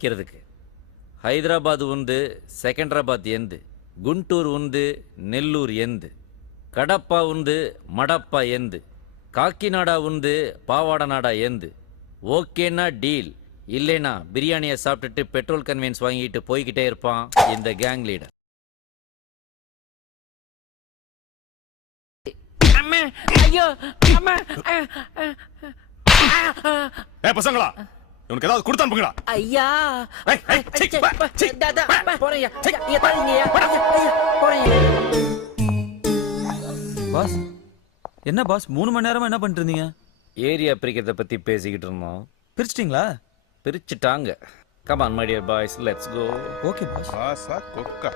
விற்கிறதுக்கு. ஹைதராபாத் உண்டு, செகண்டராபாத் எந்து, குண்டூர் உண்டு, நெல்லூர் எந்து, கடப்பா உண்டு, மடப்பா எந்து, காக்கிநாடா உண்டு, பாவாடநாடா எந்து. ஓகேனா டீல், இல்லைனா பிரியாணியை சாப்பிட்டுட்டு பெட்ரோல் கன்வீன்ஸ் வாங்கிட்டு போய்கிட்டே இருப்பான் இந்த கேங் லீடர். ஐயோ அம்மா பசங்களா உனக்கு ஏதாவது கொடுத்து அனுப்புங்கடா. ஐயா பாஸ் என்ன பாஸ் 3 மணி நேரமா என்ன பண்ணிட்டு இருந்தீங்க? ஏரியா பிரிக்கிறத பத்தி பேசிக்கிட்டு இருந்தோம். பிரிச்சிட்டீங்களா? பிரிச்சுட்டாங்க. Come on my dear boys, let's go. Okay boss. ஆசா கொக்கா